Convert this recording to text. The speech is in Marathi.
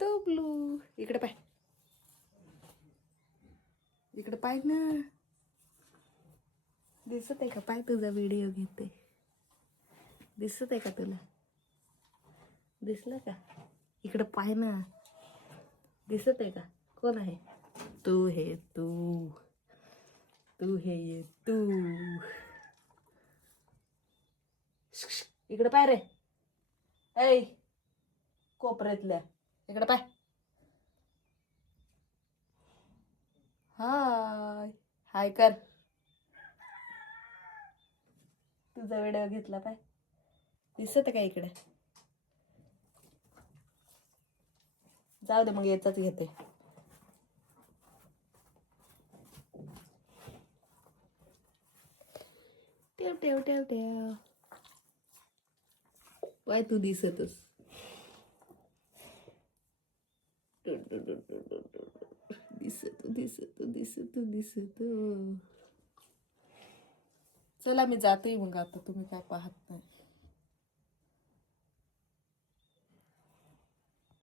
डब्लू इकडे पाय, इकडे पाय ना. दिसत आहे का? पाय तुझा व्हिडिओ घेते. दिसत आहे का तुला? दिसलं का? इकडे पाय ना. दिसत आहे का? कोण आहे? तू हे तू, तू हे ये तू. इकडे पाय रे. ऐ कोपऱ्यातल्या इकडे पाय. हाय हाय कर. तुझा व्हिडिओ घेतला पाय. दिसत का इकडे? जाऊ दे मग, याचाच घेते. ठेव ठेव ठेव ठेव. पाय तू दिसतच. दिसत दिसत दिसत दिसत. चला मी जाते मग आता, तुम्ही काय पाहत नाही.